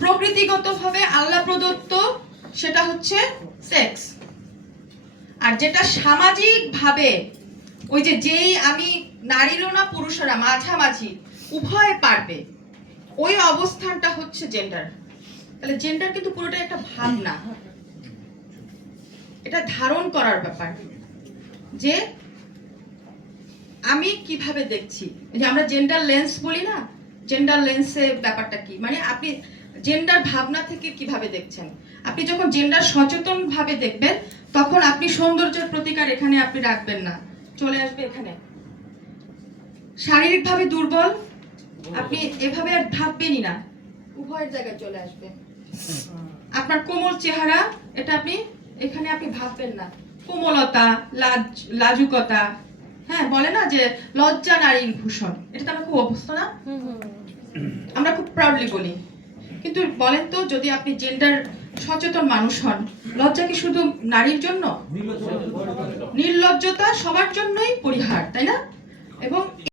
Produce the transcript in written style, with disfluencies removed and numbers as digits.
প্রকৃতিগতভাবে আল্লাহ প্রদত্ত সেটা হচ্ছে সেক্স। আর যেটা সামাজিকভাবে ওই যেই আমি নারীরও না পুরুষেরা মাঝামাঝি উভয়ে পারবে, ওই অবস্থানটা হচ্ছে জেন্ডার। তাহলে জেন্ডার কিন্তু পুরোটাই একটা ভাবনা, এটা ধারণ করার ব্যাপার যে আমি কিভাবে দেখছি। যে আমরা জেন্ডার লেন্স বলি না, জেন্ডার লেন্সে ব্যাপারটা কি, মানে আপনি জেন্ডার ভাবনা থেকে কিভাবে দেখছেন। আপনি যখন জেন্ডার সচেতন ভাবে দেখবেন তখন আপনি সৌন্দর্যের প্রতিকার এখানে আপনি রাখবেন না, চলে আসবে এখানে। শারীরিকভাবে দুর্বল আপনি এভাবে আর ভাববেনই না, উভয়ের জায়গায় চলে আসবে। আপনার কোমল চেহারা এটা আপনি এখানে আপনি ভাববেন না, কোমলতা, লাজুকতা, হ্যাঁ বলে না যে লজ্জা নারীর ভূষণ, এটা তো আমরা খুব অভ্যস্ত না, আমরা খুব প্রাউডলি বলি। কিন্তু বলেন তো যদি আপনি জেন্ডার সচেতন মানুষ হন, লজ্জা কি শুধু নারীর জন্য? নির্লজ্জতা সবার জন্যই পরিহার, তাই না? এবং